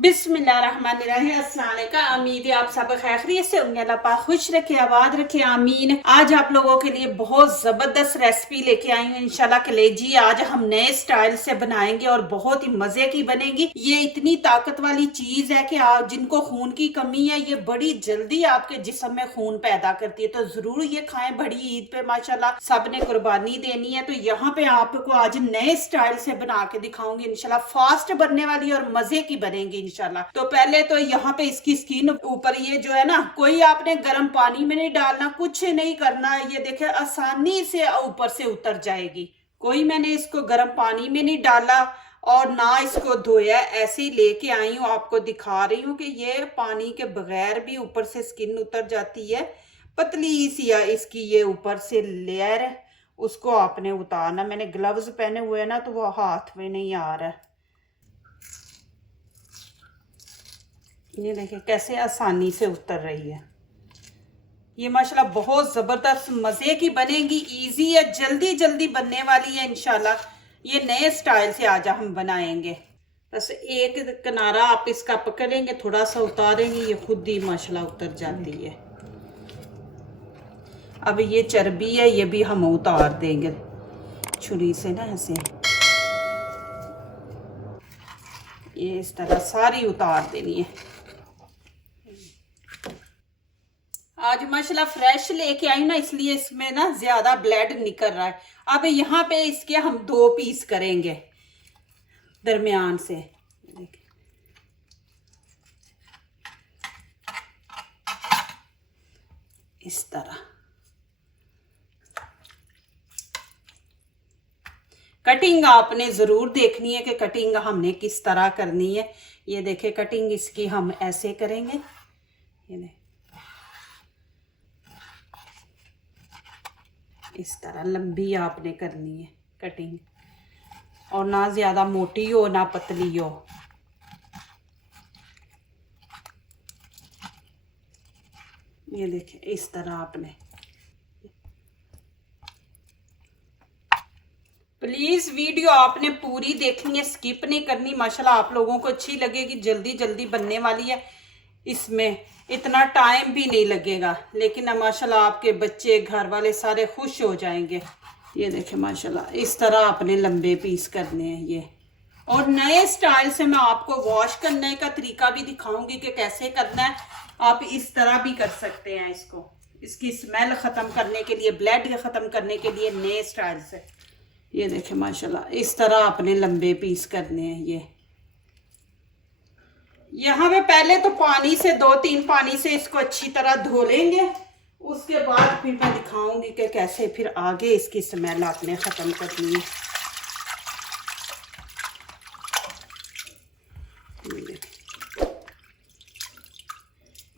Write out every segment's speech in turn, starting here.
बिस्मिल्लाहिर्रहमानिर्रहीम। अस्सलाम वालेकुम। उम्मीद है आप सब खैरियत से होंगे। अल्लाह पाक खुश रखे, आबाद रखे, आमीन। आज आप लोगों के लिए बहुत ज़बरदस्त रेसिपी लेके आई हूँ इंशाल्लाह। कलेजी आज हम नए स्टाइल से बनाएंगे और बहुत ही मज़े की बनेगी। ये इतनी ताकत वाली चीज़ है कि आप जिनको खून की कमी है, ये बड़ी जल्दी आपके जिस्म में खून पैदा करती है, तो ज़रूर ये खाएं। बड़ी ईद पे माशाल्लाह सब ने कुर्बानी देनी है, तो यहाँ पे आपको आज नए स्टाइल से बना के दिखाऊंगी इंशाल्लाह। फास्ट बनने वाली और मज़े की बनेगी इंशाल्लाह। तो पहले तो यहाँ पे इसकी स्किन ऊपर ये जो है ना, कोई आपने गर्म पानी में नहीं डालना, कुछ नहीं करना। ये देखे आसानी से ऊपर से उतर जाएगी। कोई मैंने इसको गर्म पानी में नहीं डाला और ना इसको धोया, ऐसे ही लेके आई हूँ। आपको दिखा रही हूँ कि ये पानी के बगैर भी ऊपर से स्किन उतर जाती है। पतली सी है इसकी ये ऊपर से लेयर है, उसको आपने उतारना। मैंने ग्लव्स पहने हुए हैं ना, तो वो हाथ में नहीं आ रहा है। ये देखिए कैसे आसानी से उतर रही है। ये माशाल्लाह बहुत ज़बरदस्त मज़े की बनेगी। इजी है, जल्दी जल्दी बनने वाली है इंशाल्लाह। ये नए स्टाइल से आज हम बनाएंगे। बस एक किनारा आप इसका पकड़ेंगे, थोड़ा सा उतारेंगे, ये खुद ही माशाल्लाह उतर जाती है। अब ये चर्बी है, ये भी हम उतार देंगे छुरी से ना, ऐसे ये इस तरह सारी उतार देनी है। आज माशाल्लाह फ्रेश लेके आई ना, इसलिए इसमें ना ज्यादा ब्लड निकल रहा है। अब यहाँ पे इसके हम 2 पीस करेंगे दरमियान से। इस तरह कटिंग आपने जरूर देखनी है कि कटिंग हमने किस तरह करनी है। ये देखे कटिंग इसकी हम ऐसे करेंगे। ये देख इस तरह लंबी आपने करनी है कटिंग, और ना ज़्यादा मोटी हो ना पतली हो। ये देखिए इस तरह आपने। प्लीज़ वीडियो आपने पूरी देखनी है, स्किप नहीं करनी। माशाल्लाह आप लोगों को अच्छी लगेगी, जल्दी जल्दी बनने वाली है। इसमें इतना टाइम भी नहीं लगेगा, लेकिन माशाल्लाह आपके बच्चे घर वाले सारे खुश हो जाएंगे। ये देखें माशाल्लाह इस तरह आपने लंबे पीस करने हैं ये। और नए स्टाइल से मैं आपको वॉश करने का तरीका भी दिखाऊंगी कि कैसे करना है। आप इस तरह भी कर सकते हैं इसको, इसकी स्मेल ख़त्म करने के लिए, ब्लड ख़त्म करने के लिए नए स्टाइल से। ये देखें माशाल्लाह इस तरह आपने लंबे पीस करने हैं ये। यहाँ पे पहले तो पानी से 2-3 पानी से इसको अच्छी तरह धो लेंगे, उसके बाद फिर मैं दिखाऊंगी कि कैसे फिर आगे इसकी स्मेल आपने ख़त्म करनी है।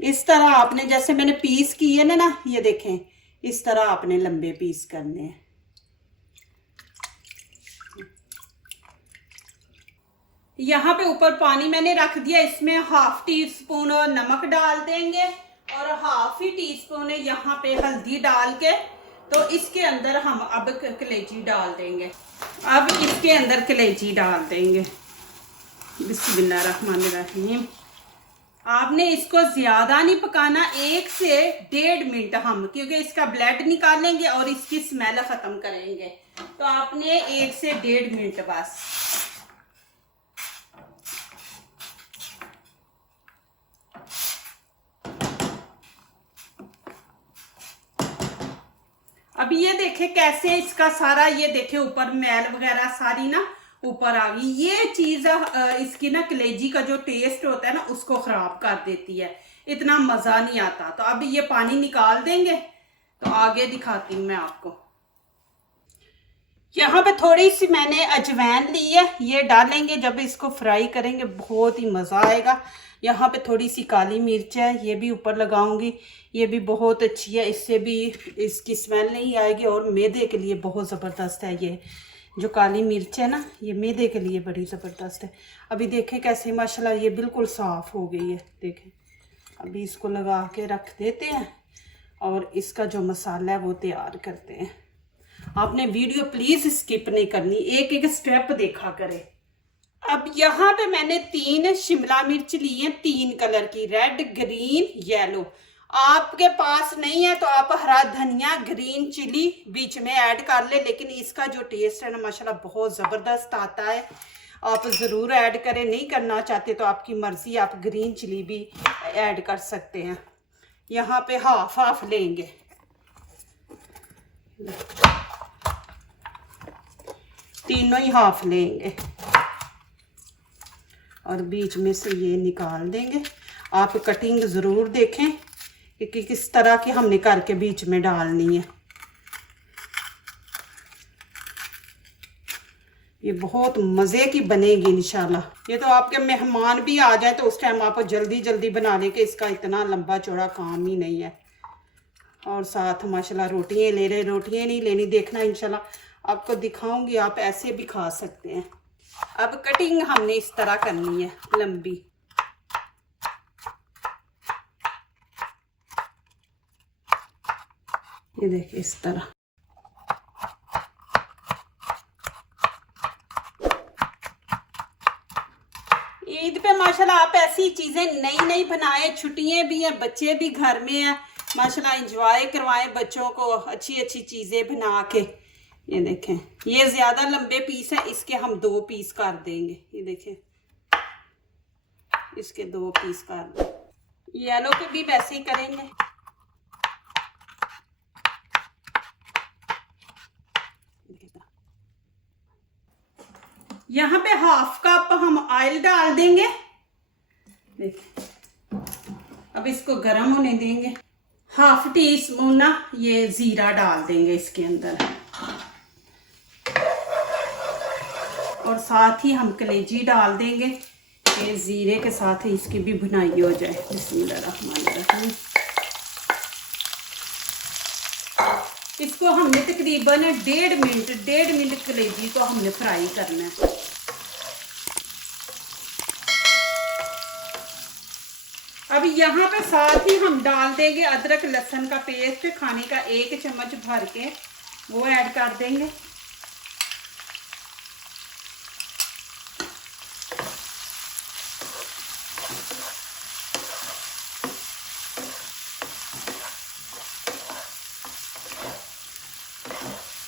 इस तरह आपने, जैसे मैंने पीस किए ना, ये देखें इस तरह आपने लंबे पीस करने हैं। यहाँ पे ऊपर पानी मैंने रख दिया, इसमें 1/2 टीस्पून नमक डाल देंगे और 1/2 टीस्पून यहाँ पे हल्दी डाल के, तो इसके अंदर हम अब कलेजी डाल देंगे। अब इसके अंदर कलेजी डाल देंगे। बिस्मिल्लाहिर्रहमानिर्रहीम। आपने इसको ज्यादा नहीं पकाना, 1 से 1.5 मिनट हम, क्योंकि इसका ब्लड निकालेंगे और इसकी स्मेल खत्म करेंगे, तो आपने 1 से 1.5 मिनट बस। अब ये देखे कैसे इसका सारा, ये देखे ऊपर मैल वगैरह सारी ना ऊपर आ गई। ये चीज इसकी ना कलेजी का जो टेस्ट होता है ना, उसको खराब कर देती है, इतना मजा नहीं आता। तो अब ये पानी निकाल देंगे, तो आगे दिखाती हूँ मैं आपको। यहाँ पे थोड़ी सी मैंने अजवाइन ली है, ये डालेंगे जब इसको फ्राई करेंगे, बहुत ही मज़ा आएगा। यहाँ पे थोड़ी सी काली मिर्च है, ये भी ऊपर लगाऊंगी, ये भी बहुत अच्छी है, इससे भी इसकी स्मेल नहीं आएगी और मैदे के लिए बहुत ज़बरदस्त है। ये जो काली मिर्च है ना, ये मैदे के लिए बड़ी ज़बरदस्त है। अभी देखें कैसे माशाल्लाह ये बिल्कुल साफ़ हो गई है, देखें। अभी इसको लगा के रख देते हैं और इसका जो मसाला है वो तैयार करते हैं। आपने वीडियो प्लीज़ स्किप नहीं करनी, एक एक स्टेप देखा करें। अब यहाँ पे मैंने 3 शिमला मिर्च ली है, 3 कलर की, रेड, ग्रीन, येलो। आपके पास नहीं है तो आप हरा धनिया, ग्रीन चिली बीच में ऐड कर ले, लेकिन इसका जो टेस्ट है ना माशाल्लाह बहुत ज़बरदस्त आता है। आप ज़रूर ऐड करें, नहीं करना चाहते तो आपकी मर्ज़ी, आप ग्रीन चिली भी ऐड कर सकते हैं। यहाँ पे हाफ हाफ लेंगे, तीनों ही हाफ लेंगे और बीच में से ये निकाल देंगे। आप कटिंग ज़रूर देखें कि किस तरह की हमने करके बीच में डालनी है। ये बहुत मज़े की बनेगी इंशाल्लाह। ये तो आपके मेहमान भी आ जाए तो उस टाइम आप जल्दी जल्दी बना लें कि इसका इतना लंबा चौड़ा काम ही नहीं है। और साथ माशाल्लाह रोटियाँ ले रहे, रोटियाँ नहीं लेनी, देखना इंशाल्लाह आपको दिखाऊंगी, आप ऐसे भी खा सकते हैं। अब कटिंग हमने इस तरह करनी है, लंबी। ये देखिए इस तरह। ईद पे माशाल्लाह आप ऐसी चीजें नई नई बनाएं, छुट्टियां भी हैं, बच्चे भी घर में हैं, माशाल्लाह एंजॉय करवाएं बच्चों को अच्छी अच्छी चीजें बना के। ये देखें, ये ज्यादा लंबे पीस हैं, इसके हम 2 पीस कर देंगे। ये देखें, इसके 2 पीस कर दें। येलो के भी वैसे ही करेंगे। यहाँ पे हाफ कप हम ऑयल डाल देंगे। देखिए, अब इसको गर्म होने देंगे। हाफ टी स्पून ना ये जीरा डाल देंगे इसके अंदर, और साथ ही हम कलेजी डाल देंगे कि जीरे के साथ ही इसकी भी भुनाई हो जाए। बिस्मिल्लाहिर्रहमानिर्रहीम। इसको हमने तकरीबन 1.5 मिनट कलेजी को हमने फ्राई करना है। अब यहाँ पे साथ ही हम डाल देंगे अदरक लहसुन का पेस्ट, खाने का 1 चम्मच भर के वो ऐड कर देंगे।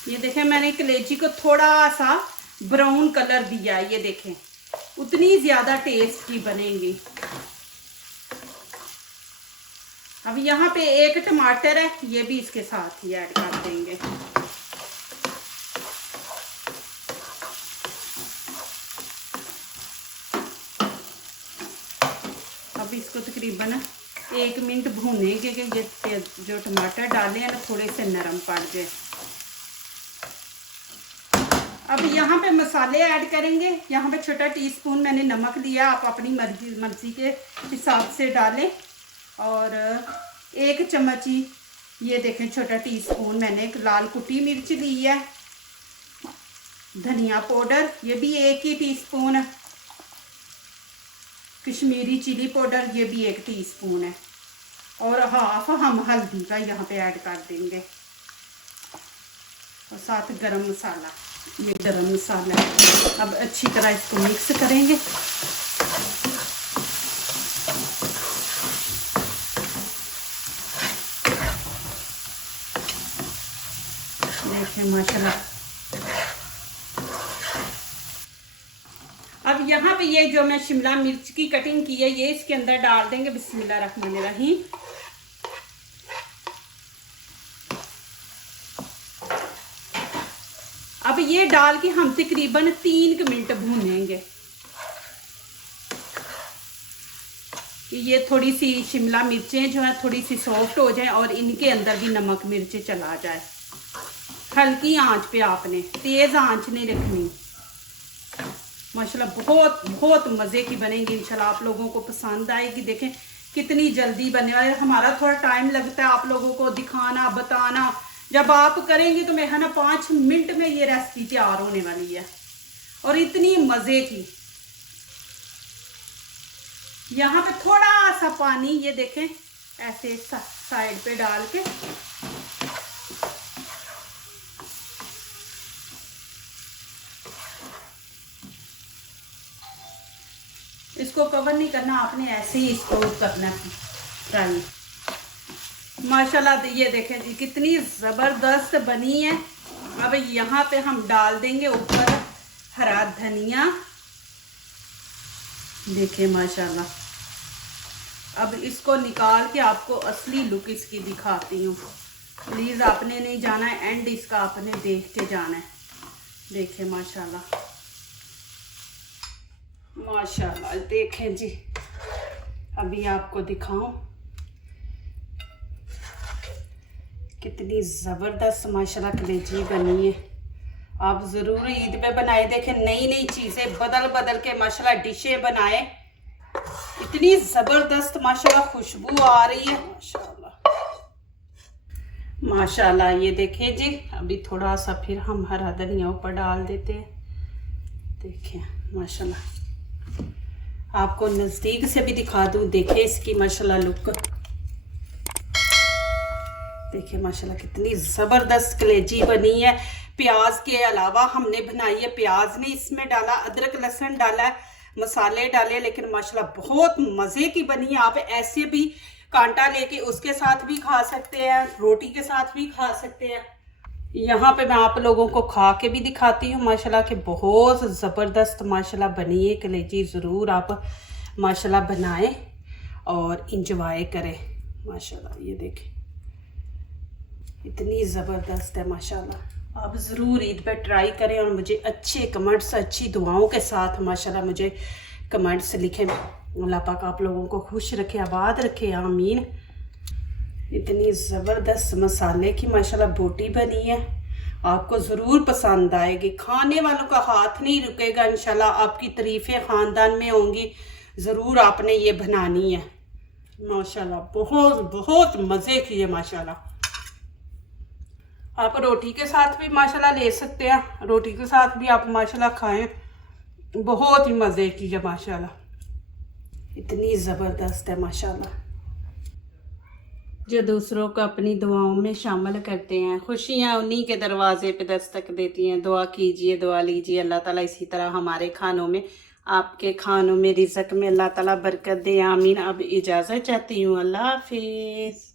ये देखें, मैंने कलेजी को थोड़ा सा ब्राउन कलर दिया है। ये देखें, उतनी ज्यादा टेस्ट की बनेगी। अब यहाँ पे 1 टमाटर है, ये भी इसके साथ ही ऐड कर देंगे। अब इसको तकरीबन 1 मिनट भूनेंगे कि ये जो टमाटर डाले हैं ना थोड़े से नरम पड़ जाए। अब यहाँ पे मसाले ऐड करेंगे। यहाँ पे छोटा टीस्पून मैंने नमक लिया, आप अपनी मर्जी के हिसाब से डालें। और 1 चम्मच ही ये देखें छोटा टीस्पून मैंने एक लाल कुटी मिर्च ली है। धनिया पाउडर ये भी 1 ही टीस्पून है। कश्मीरी चिली पाउडर ये भी 1 टीस्पून है। और हाफ हम हल्दी का यहाँ पे ऐड कर देंगे। और साथ गरम मसाला, ये गरम मसाला है। अब अच्छी तरह इसको मिक्स करेंगे। देखें माशाल्लाह। अब यहाँ पे ये जो मैं शिमला मिर्च की कटिंग की है ये इसके अंदर डाल देंगे। बिस्मिल्लाहिर्रहमानिर्रहीम। अब ये डाल के हम तकरीबन 3 मिनट भूनेंगे। ये थोड़ी सी शिमला मिर्चें जो है थोड़ी सी सॉफ्ट हो जाए और इनके अंदर भी नमक मिर्च चला जाए। हल्की आंच पे, आपने तेज आंच नहीं रखनी। माशाल्लाह बहुत बहुत मज़े की बनेगी इंशाल्लाह, आप लोगों को पसंद आएगी। देखें कितनी जल्दी बने वाली है। हमारा थोड़ा टाइम लगता है आप लोगों को दिखाना बताना, जब आप करेंगे तो मैं है ना 5 मिनट में ये रेसिपी तैयार होने वाली है और इतनी मज़े की। यहाँ पे थोड़ा सा पानी ये देखें ऐसे साइड पे डाल के इसको कवर नहीं करना, आपने ऐसे ही इसको करना फ्राई। माशाल्लाह ये देखें जी कितनी ज़बरदस्त बनी है। अब यहाँ पे हम डाल देंगे ऊपर हरा धनिया। देखिए माशाल्लाह। अब इसको निकाल के आपको असली लुक इसकी दिखाती हूँ। प्लीज़ आपने नहीं जाना है, एंड इसका आपने देख के जाना है। देखिए माशाल्लाह माशाल्लाह। देखें जी अभी आपको दिखाऊं कितनी ज़बरदस्त माशाल्लाह कलेजी बनी है। आप ज़रूर ईद पे बनाए। देखें नई नई चीज़ें बदल बदल के माशाल्लाह डिशें बनाए। इतनी ज़बरदस्त माशाल्लाह खुशबू आ रही है माशाल्लाह माशाल्लाह। ये देखें जी अभी थोड़ा सा फिर हम हरा धनिया ऊपर डाल देते हैं। देखिए माशाल्लाह आपको नज़दीक से भी दिखा दूँ। देखिए इसकी माशाल्लाह लुक। देखिए माशाल्लाह कितनी ज़बरदस्त कलेजी बनी है। प्याज के अलावा हमने बनाई है, प्याज नहीं इसमें डाला, अदरक लहसुन डाला है, मसाले डाले, लेकिन माशाल्लाह बहुत मज़े की बनी है। आप ऐसे भी कांटा लेके उसके साथ भी खा सकते हैं, रोटी के साथ भी खा सकते हैं। यहाँ पे मैं आप लोगों को खा के भी दिखाती हूँ माशाल्लाह कि बहुत ज़बरदस्त माशाल्लाह बनी है कलेजी। ज़रूर आप माशाल्लाह बनाएं और इंजॉय करें माशाल्लाह। ये देखें इतनी ज़बरदस्त है माशाल्लाह। आप ज़रूर ईद पे ट्राई करें और मुझे अच्छे कमेंट्स, अच्छी दुआओं के साथ माशाल्लाह मुझे कमेंट्स लिखें। अल्लाह पाक आप लोगों को खुश रखे, आबाद रखे, आमीन। इतनी ज़बरदस्त मसाले की माशाल्लाह बोटी बनी है। आपको ज़रूर पसंद आएगी। खाने वालों का हाथ नहीं रुकेगा इंशाल्लाह। आपकी तारीफ़ें ख़ानदान में होंगी। ज़रूर आपने ये बनानी है माशाल्लाह। बहुत बहुत मज़े की है माशाल्लाह। आप रोटी के साथ भी माशाल्लाह ले सकते हैं। रोटी के साथ भी आप माशाल्लाह खाएं, बहुत ही मज़े की है माशाल्लाह। इतनी ज़बरदस्त है माशाल्लाह। जो दूसरों को अपनी दुआओं में शामिल करते हैं, खुशियाँ उन्हीं के दरवाजे पे दस्तक देती हैं। दुआ कीजिए, दुआ लीजिए। अल्लाह ताला इसी तरह हमारे खानों में, आपके खानों में, रिज़्क़ में अल्लाह ताला बरकत दे, आमीन। अब इजाज़त चाहती हूँ। अल्लाह हाफिज़।